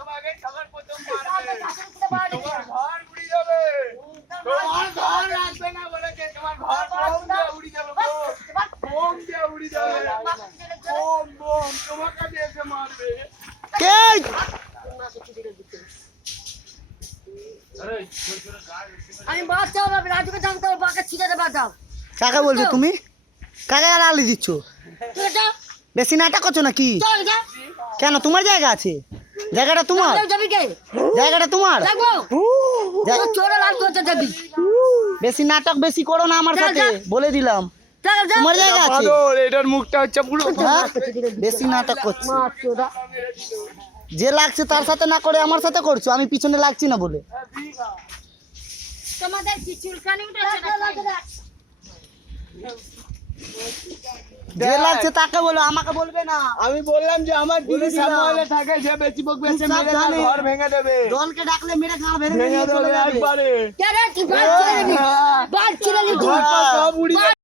তোমাকে সবার প্রথম মারবে। তোমার ঘর উড়ে যাবে। তোমার ঘর রাখবে না বলেছে, তোমার ঘর বোম দিয়ে উড়ে যাবে। বোম দিয়ে উড়ে যাবে। বোম তোমাকে দিয়ে এসে মারবে। কে? আমি বাচ্চা হবে রাজুকে জানতে হবে বাকে ছিটে দেবা দাও কাকে বলছো তুমি? কাকে গালি দিচ্ছ? তুই যা বেশি নাটক করছো নাকি? চল যা কেন তোমার জায়গা আছে? জায়গাটা তোমার? যাবি কে জায়গাটা তোমার? লাগবো চোরে লাল করতে যাবি বেশি নাটক বেশি করো না আমার চল, সাথে, চল। বলে দিলাম। চল যা তোমার জায়গা আছে? পাগল, এটার মুখটা হচ্ছে পুরো হ্যাঁ? বেশি নাটক করছো। মা চোদা যে লাগছে তার সাথে না করে আমার সাথে করছো, আমি পিছনে লাগছি না বলে। তোমাদের কি চুলকানি উঠেছে যে লাগছে তাকে বলো, আমাকে বলবে না। আমি বললাম যে আমার দিদি বলে দিলাম। সামনে থাকে, যে বেশি বকবে সে খুব মেরে তার সাবধানে। ঘর ভেঙে দেবে। দলকে ডাকলে মেরে গাঁ ভেঙে ভেঙে দিয়ে চলে দেবে যাবে। একবারে। কে রে তুই বাল ছিঁড়ে নিবি বাল ছিঁড়ে নিবি ঘর তো সব উড়ে যাবে।